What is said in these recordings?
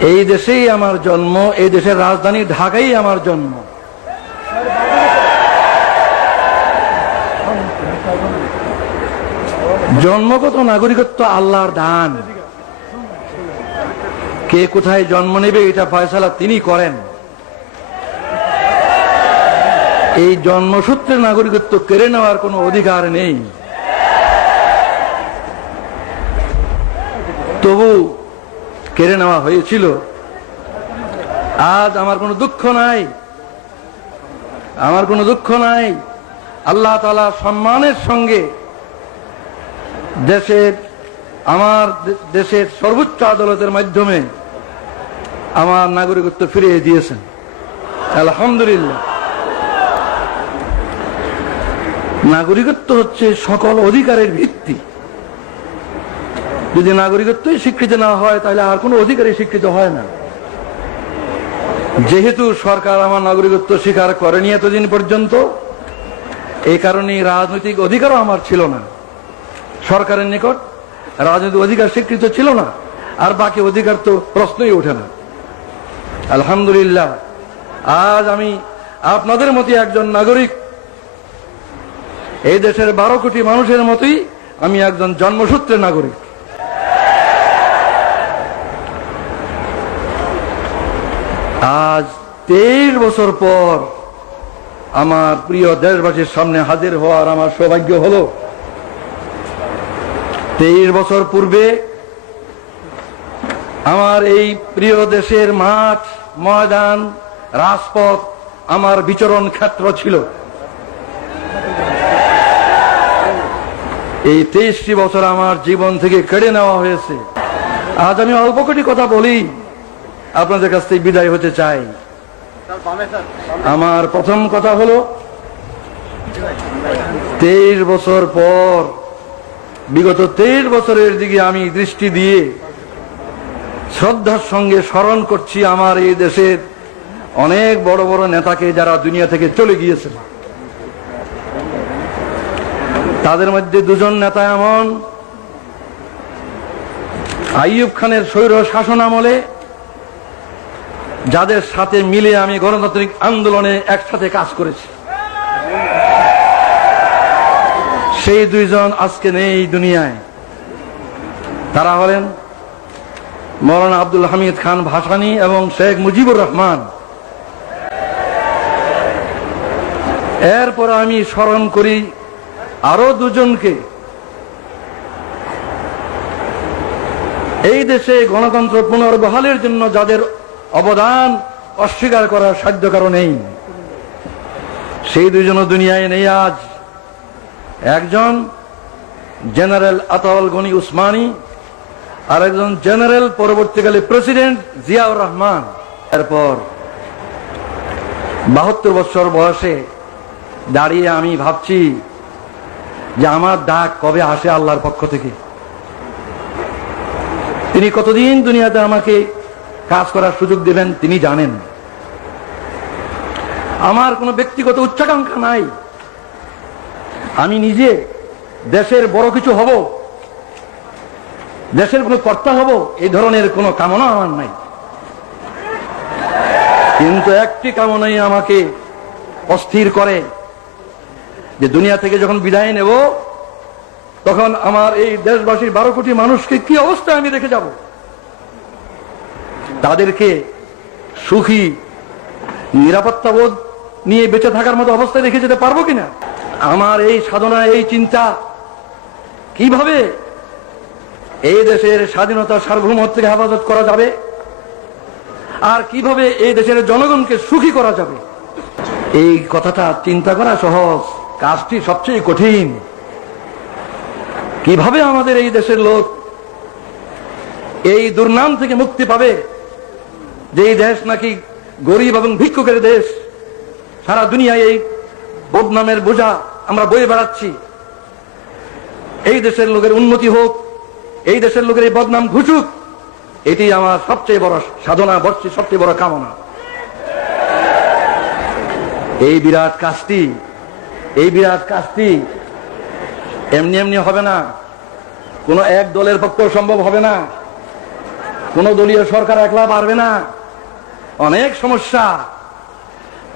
এই দেশেই আমার জন্ম, এই দেশের রাজধানী ঢাকাই আমার জন্ম। জন্মগত নাগরিকত্ব আল্লাহর দান। কে কোথায় জন্ম নেবে এটা ফয়সালা তিনি করেন। এই জন্মসূত্রে নাগরিকত্ব কেড়ে নেওয়ার কোনো অধিকার নেই। তবু কেড়ে নেওয়া হয়েছিল। আজ আমার কোনো দুঃখ নাই। আমার কোনো দুঃখ নাই। আল্লাহ তালা সম্মানের সঙ্গে দেশের, আমার দেশের সর্বোচ্চ আদালতের মাধ্যমে আমার নাগরিকত্ব ফিরিয়ে দিয়েছেন। আলহামদুলিল্লাহ। নাগরিকত্ব হচ্ছে সকল অধিকারের ভিত্তি। যদি নাগরিকত্বই স্বীকৃতি না হয়, তাহলে আর কোনো অধিকারই স্বীকৃত হয় না। যেহেতু সরকার আমার নাগরিকত্ব স্বীকার করেনি এতদিন পর্যন্ত এই কারণে রাজনৈতিক অধিকারও আমার ছিল না। সরকারের নিকট রাজনৈতিক অধিকার স্বীকৃত ছিল না, আর বাকি অধিকার তো প্রশ্নই ওঠে না। আলহামদুলিল্লাহ, আজ আমি আপনাদের মতো একজন নাগরিক। এই দেশের বারো কোটি মানুষের মতোই আমি একজন জন্মসূত্রের নাগরিক। আজ তেইশ বছর পর আমার প্রিয় দেশবাসীর সামনে হাজির হওয়ার আমার সৌভাগ্য হলো। তেইশ বছর পূর্বে আমার এই প্রিয় দেশের মাঠ, ময়দান, রাজপথ আমার বিচরণ ক্ষেত্র ছিল। এই তেইশটি বছর আমার জীবন থেকে কেড়ে নেওয়া হয়েছে। আজ আমি অল্প কটি কথা বলি। আপনাদের কাছ থেকে বিদায় হতে চাই। আমার প্রথম কথা হলো তেইশ বছর পর বিগত তেইশ বছরের দিকে আমি দৃষ্টি দিয়ে শ্রদ্ধার সঙ্গে স্মরণ করছি আমার এই দেশের অনেক বড় বড় নেতাকে যারা দুনিয়া থেকে চলে গিয়েছে। তাদের মধ্যে দুজন নেতা এমন আইয়ুব খানের স্বৈর শাসন আমলে যাদের সাথে মিলে আমি গণতান্ত্রিক আন্দোলনে একসাথে কাজ করেছি। সেই দুইজন আজকে নেই দুনিয়ায়। তারা হলেন মৌলানা আব্দুল হামিদ খান ভাসানি এবং শেখ মুজিবুর রহমান। এরপর আমি স্মরণ করি আরও দুজনকে। এই দেশে গণতন্ত্র পুনর্বহালের জন্য যাদের অবদান অস্বীকার করার সাধ্য কারণ নেই। সেই দুজনও দুনিয়ায় নেই আজ। একজন জেনারেল আতাউল গনি উসমানী আর একজন জেনারেল পরবর্তীকালে প্রেসিডেন্ট জিয়াউর রহমান। এরপর বাহাত্তর বছর বয়সে দাঁড়িয়ে আমি ভাবছি যে আমার ডাক কবে আসে আল্লাহর পক্ষ থেকে। তিনি কতদিন দুনিয়াতে আমাকে কাজ করার সুযোগ দেবেন তিনি জানেন। আমার কোনো ব্যক্তিগত উচ্চাকাঙ্ক্ষা নাই। আমি নিজে দেশের বড় কিছু হব, দেশের কোনো কর্তা হব, এই ধরনের কোনো কামনা আমার নাই। কিন্তু একটি কামনাই আমাকে অস্থির করে, যে দুনিয়া থেকে যখন বিদায় নেব, তখন আমার এই দেশবাসীর বারো কোটি মানুষকে কি অবস্থায় আমি রেখে যাব? তাদেরকে সুখী নিরাপত্তা বোধ নিয়ে বেঁচে থাকার মতো অবস্থায় রেখে যেতে পারব কিনা? আমার এই সাধনা, এই চিন্তা কীভাবে এই দেশের স্বাধীনতা সার্বভৌমত্বকে হেফাজত করা যাবে? আর কীভাবে এই দেশের জনগণকে সুখী করা যাবে? এই কথাটা চিন্তা করা সহজ, কাজটি সবচেয়ে কঠিন। কীভাবে আমাদের এই দেশের লোক এই দুর্নাম থেকে মুক্তি পাবে? যে এই দেশ নাকি গরিব এবং ভিক্ষুকের দেশ, সারা দুনিয়ায় এই বদনামের বোঝা আমরা বয়ে বেড়াচ্ছি। এই দেশের লোকের উন্নতি হোক, এই দেশের লোকের এই বদনাম ঘুচুক, এটি আমার সবচেয়ে বড় সাধনা বর্ষি সবচেয়ে বড় কামনা। এই বিরাট কাজটি, এই বিরাট কাজটি এমনি এমনি হবে না। কোন এক দলের পক্ষেও সম্ভব হবে না। কোন দলীয় সরকার একলা পারবে না। অনেক সমস্যা।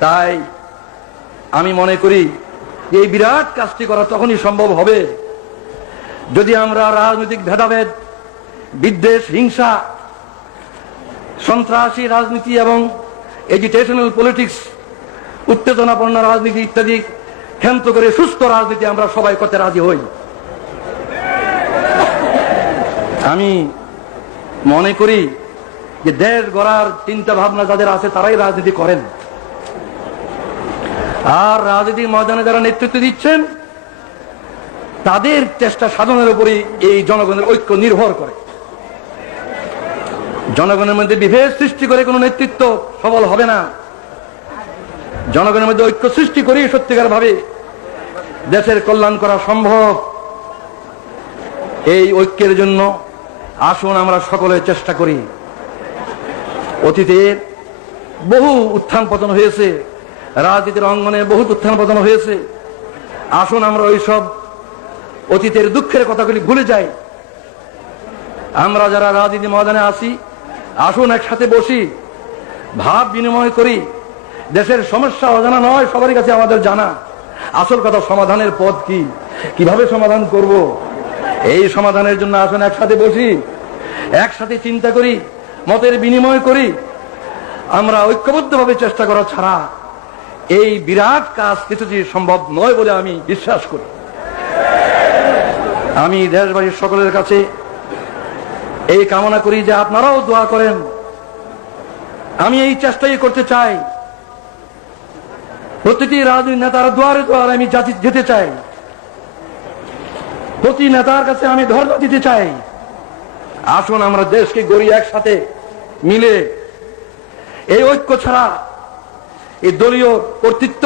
তাই আমি মনে করি, এই বিরাট কাজটি করা তখনই সম্ভব হবে যদি আমরা রাজনৈতিক ভেদাভেদ, বিদ্বেষ, হিংসা, সন্ত্রাসী রাজনীতি এবং এডুকেশনাল পলিটিক্স, উত্তেজনাপূর্ণ রাজনীতি ইত্যাদি ক্ষান্ত করে সুস্থ রাজনীতি আমরা সবাই করতে রাজি হই। আমি মনে করি যে দেশ গড়ার চিন্তা ভাবনা যাদের আছে, তারাই রাজনীতি করেন। আর রাজনীতির ময়দানে যারা নেতৃত্ব দিচ্ছেন, তাদের চেষ্টা সাধনের উপরই এই জনগণের ঐক্য নির্ভর করে। জনগণের মধ্যে বিভেদ সৃষ্টি করে কোনো নেতৃত্ব সবল হবে না। জনগণের মধ্যে ঐক্য সৃষ্টি করেই সত্যিকার ভাবে দেশের কল্যাণ করা সম্ভব। এই ঐক্যের জন্য আসুন আমরা সকলে চেষ্টা করি। অতীতের বহু উত্থান পতন হয়েছে, রাজনীতির অঙ্গনে বহুত উত্থান পতন হয়েছে। আসুন আমরা ওইসব অতীতের দুঃখের কথাগুলি ভুলে যাই। আমরা যারা রাজনীতি ময়দানে আসি আসুন একসাথে বসি, ভাব বিনিময় করি। দেশের সমস্যা অজানা নয়, সবারই কাছে আমাদের জানা। আসল কথা, সমাধানের পথ কি? কীভাবে সমাধান করব? এই সমাধানের জন্য আসুন একসাথে বসি, একসাথে চিন্তা করি। মতের বিনিময় করি, আমরা ঐক্যবদ্ধভাবে চেষ্টা করা ছাড়া এই বিরাট কাজ কিছুটি সম্ভব নয় বলে আমি বিশ্বাস করি। আমি দেশবাসীর সকলের কাছে এই কামনা করি যে আপনারাও দোয়া করেন। আমি এই চেষ্টাই করতে চাই। প্রতিটি রাজনৈতিক নেতার দুয়ারে দুয়ারে আমি যেতে চাই। প্রতি নেতার কাছে আমি ধর্ম দিতে চাই। আসুন, আমরা দেশকে গড়ি একসাথে মিলে এই ঐক্য ছাড়া এই দলীয় কর্তৃত্ব,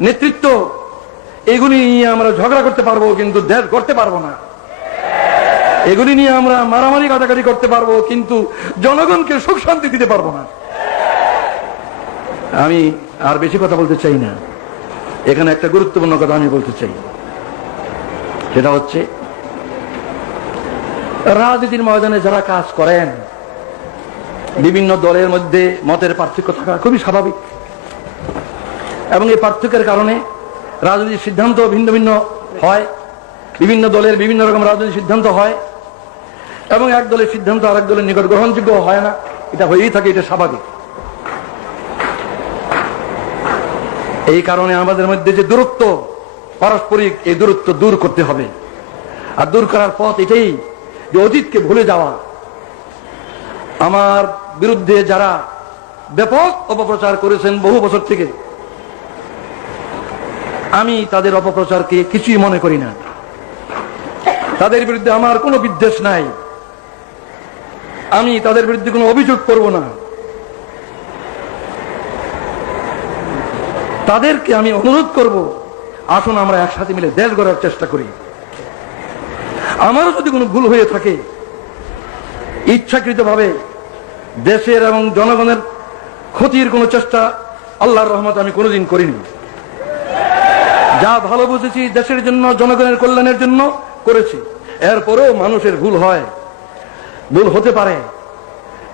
নেতৃত্ব, এগুলি নিয়ে আমরা ঝগড়া করতে পারব, কিন্তু দেশ করতে পারব না। এগুলি নিয়ে আমরা মারামারি কাটাকাটি করতে পারব, কিন্তু জনগণকে সুখ শান্তি দিতে পারব না। আমি আর বেশি কথা বলতে চাই না। এখানে একটা গুরুত্বপূর্ণ কথা আমি বলতে চাই। সেটা হচ্ছে রাজনীতির ময়দানে যারা কাজ করেন, বিভিন্ন দলের মধ্যে মতের পার্থক্য থাকা খুবই স্বাভাবিক। এবং এই পার্থক্যের কারণে রাজনৈতিক সিদ্ধান্ত ভিন্ন ভিন্ন হয়, বিভিন্ন দলের বিভিন্ন রকম রাজনৈতিক সিদ্ধান্ত হয়, এবং এক দলের সিদ্ধান্ত আরেক দলের নিকট গ্রহণযোগ্য হয় না, এটা হয়েই থাকে, এটা স্বাভাবিক। এই কারণে আমাদের মধ্যে যে দূরত্ব, পারস্পরিক এই দূরত্ব দূর করতে হবে। আর দূর করার পথ এটাই যে অতীতকে ভুলে যাওয়া। আমার বিরুদ্ধে যারা ব্যাপক অপপ্রচার করেছেন বহু বছর থেকে, আমি তাদের অপপ্রচারকে কিছুই মনে করি না। তাদের বিরুদ্ধে আমার কোনো বিদ্বেষ নাই। আমি তাদের বিরুদ্ধে কোনো অভিযোগ করব না। তাদেরকে আমি অনুরোধ করব, আসুন আমরা একসাথে মিলে দেশ গড়ার চেষ্টা করি। আমারও যদি কোনো ভুল হয়ে থাকে, ইচ্ছাকৃতভাবে দেশের এবং জনগণের ক্ষতির কোনো চেষ্টা আল্লাহর রহমত আমি কোনোদিন করিনি। যা ভালো বুঝেছি দেশের জন্য, জনগণের কল্যাণের জন্য করেছি। এরপরেও মানুষের ভুল হয়, ভুল হতে পারে।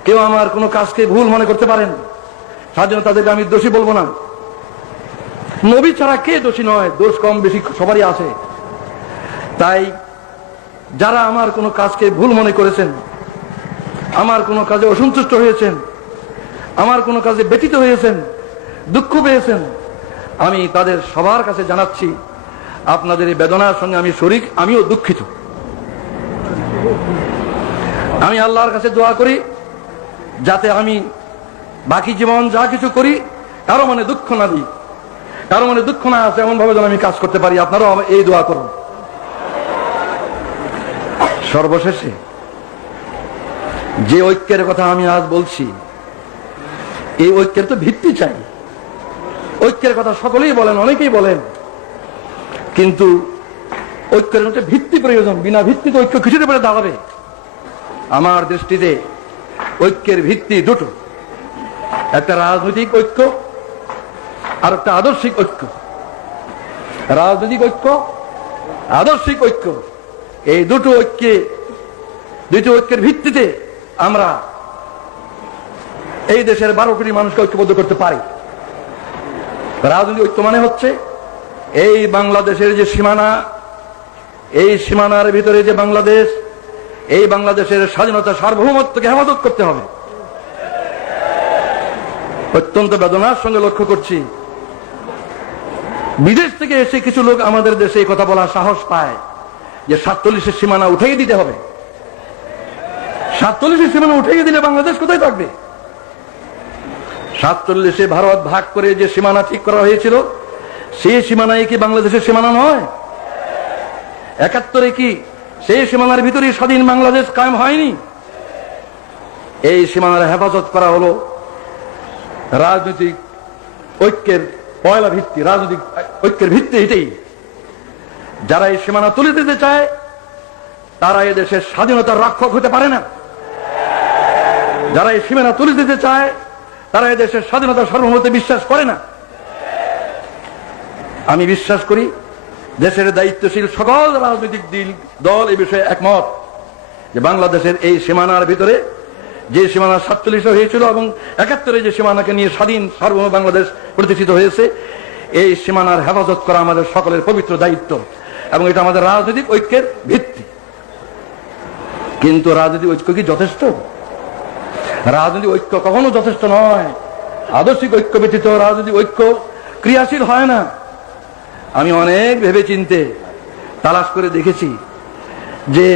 কেউ আমার কোনো কাজকে ভুল মনে করতে পারেন তার জন্য তাদেরকে আমি দোষী বলব না। নবী ছাড়া কে দোষী নয়, দোষ কম বেশি সবারই আছে। তাই যারা আমার কোনো কাজকে ভুল মনে করেছেন, আমার কোনো কাজে অসন্তুষ্ট হয়েছেন, আমার কোনো কাজে ব্যতীত হয়েছেন, দুঃখ পেয়েছেন, আমি তাদের সবার কাছে জানাচ্ছি, আপনাদের এই বেদনার সঙ্গে আমি শরিক, আমিও দুঃখিত। আমি আল্লাহর কাছে দোয়া করি, যাতে আমি বাকি জীবন যা কিছু করি, কারও মানে দুঃখ না দিই, কারও মানে দুঃখ না আছে এমন ভাবে যেন আমি কাজ করতে পারি। আপনারাও এই দোয়া করুন। সর্বশেষে যে ঐক্যের কথা আমি আজ বলছি, এই ঐক্যের তো ভিত্তি চাই। ঐক্যের কথা সকলেই বলেন, অনেকেই বলেন। কিন্তু ঐক্যের একটা ভিত্তি প্রয়োজন, বিনা ভিত্তিতে ঐক্য কিছুর উপরে দাঁড়াবে? আমার দৃষ্টিতে ঐক্যের ভিত্তি দুটো। একটা রাজনৈতিক ঐক্য, আর একটা আদর্শিক ঐক্য। রাজনৈতিক ঐক্য, আদর্শিক ঐক্য। এই দুটো ঐক্যে দুটো ঐক্যের ভিত্তিতে আমরা এই দেশের বারো কোটি মানুষকে ঐক্যবদ্ধ করতে পারি। রাজনৈতিক ঐক্য মানে হচ্ছে এই বাংলাদেশের যে সীমানা, এই সীমানার ভিতরে যে বাংলাদেশ, এই বাংলাদেশের স্বাধীনতা সার্বভৌমত্বকে হেফাজত করতে হবে। অত্যন্ত বেদনার সঙ্গে লক্ষ্য করছি, বিদেশ থেকে এসে কিছু লোক আমাদের দেশে কথা বলার সাহস পায়। যে সাতচল্লিশের সীমানা উঠাই দিতে হবে। সাতচল্লিশের সীমানা উঠাই দিলে বাংলাদেশ কোথায় থাকবে? সাতচল্লিশে ভারত ভাগ করে যে সীমানা ঠিক করা হয়েছিল, সেই সীমানায় কি বাংলাদেশের সীমানা নয়? একাত্তরে কি সেই সীমানার ভিতরে স্বাধীন বাংলাদেশ কায়েম হয়নি? এই সীমানার হেফাজত করা হলো রাজনৈতিক ঐক্যের পয়লা ভিত্তি, রাজনৈতিক ঐক্যের ভিত্তি এটাই যারা এই সীমানা তুলে দিতে চায়, তারা এ দেশের স্বাধীনতার রক্ষক হতে পারে না। যারা এই সীমানা তুলে দিতে চায়, তারা এ দেশের স্বাধীনতা সর্বমতে বিশ্বাস করে না। আমি বিশ্বাস করি, দেশের দায়িত্বশীল সকল রাজনৈতিক দল এ বিষয়ে একমত যে বাংলাদেশের এই সীমানার ভিতরে যে সীমানা সাতচল্লিশে হয়েছিল এবং একাত্তরে যে সীমানাকে নিয়ে স্বাধীন সার্বভৌম বাংলাদেশ প্রতিষ্ঠিত হয়েছে, এই সীমানার হেফাজত করা আমাদের সকলের পবিত্র দায়িত্ব। এবং এটা আমাদের রাজনৈতিক ঐক্যের ভিত্তি। কিন্তু রাজনৈতিক ঐক্য কি যথেষ্ট? রাজনৈতিক ঐক্য কখনো যথেষ্ট নয়। আদর্শিক ঐক্য ব্যতীত রাজনৈতিক ঐক্য ক্রিয়াশীল হয় না। আমি অনেক ভেবে চিনতে তালাশ করে দেখেছি যে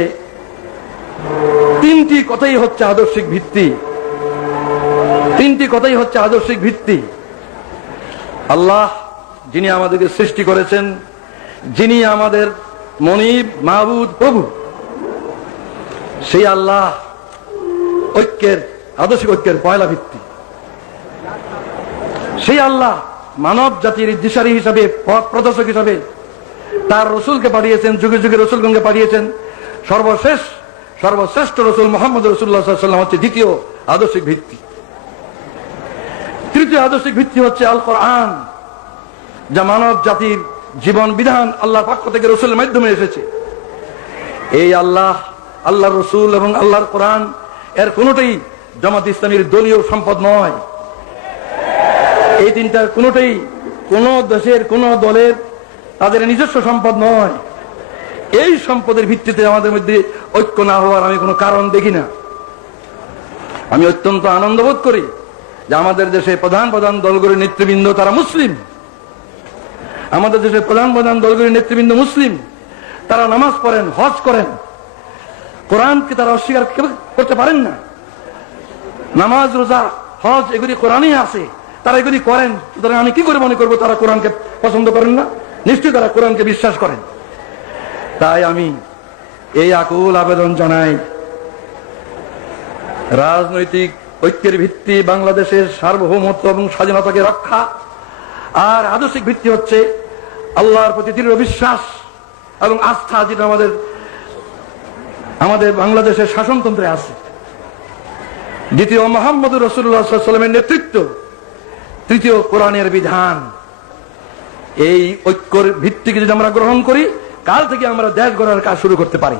তিনটি কথাই হচ্ছে আদর্শিক ভিত্তি। তিনটি কথাই হচ্ছে আদর্শিক ভিত্তি। আল্লাহ, যিনি আমাদেরকে সৃষ্টি করেছেন যিনি আমাদের মনিব মাহবুদ প্রভু। সেই আল্লাহ ঐক্যের, আদর্শিক ঐক্যের পয়লা ভিত্তি। সেই আল্লাহ মানব জাতির দিশারি হিসাবে, পথ প্রদর্শক হিসাবে তার রসুলকে পাঠিয়েছেন, যুগে যুগে রসুলগঞ্জে পাঠিয়েছেন। সর্বশেষ, সর্বশ্রেষ্ঠ রসুল মোহাম্মদ রসুল্লাহাম হচ্ছে দ্বিতীয় আদর্শিক ভিত্তি। তৃতীয় আদর্শিক ভিত্তি হচ্ছে আল কোরআন যা মানব জাতির জীবন বিধান আল্লাহর পক্ষ থেকে রসুলের মাধ্যমে এসেছে। এই আল্লাহ আল্লাহ রসুল এবং আল্লাহর কোরআন, এর কোনোটাই জামাত ইসলামীর দলীয় সম্পদ নয়। এই তিনটার কোনোটাই কোন দেশের, কোন দলের তাদের নিজস্ব সম্পদ নয়। এই সম্পদের ভিত্তিতে আমাদের মধ্যে ঐক্য না হওয়ার আমি কোনো কারণ দেখি না। আমি অত্যন্ত আনন্দ বোধ করি যে আমাদের দেশে প্রধান প্রধান দলগুলির নেতৃবৃন্দ তারা মুসলিম। আমাদের দেশের প্রধান প্রধান দলগুলির নেতৃবৃন্দ মুসলিম, তারা নামাজ পড়েন, হজ করেন। কোরআনকে তারা অস্বীকার করতে পারেন না। নামাজ, রোজা, হজ, এগুলি কোরআনই আছে। তারা এগুলি করেন। সুতরাং আমি কি করে মনে করব তারা কোরআনকে পছন্দ করেন না? নিশ্চয়ই তারা কোরআনকে বিশ্বাস করেন। তাই আমি এই আকুল আবেদন জানাই, রাজনৈতিক ঐক্যের ভিত্তি বাংলাদেশের সার্বভৌমত্ব এবং স্বাধীনতাকে রক্ষা আর আদর্শিক ভিত্তি হচ্ছে আল্লাহর প্রতি দৃঢ় বিশ্বাস এবং আস্থা যেটা আমাদের আমাদের বাংলাদেশের শাসনতন্ত্রে আছে। দ্বিতীয় মোহাম্মদ রসুল্লাহামের নেতৃত্ব। তৃতীয়, কোরআনের বিধান। এই ঐক্যর ভিত্তিকে যদি আমরা গ্রহণ করি, কাল থেকে আমরা দেশ গড়ার কাজ শুরু করতে পারি।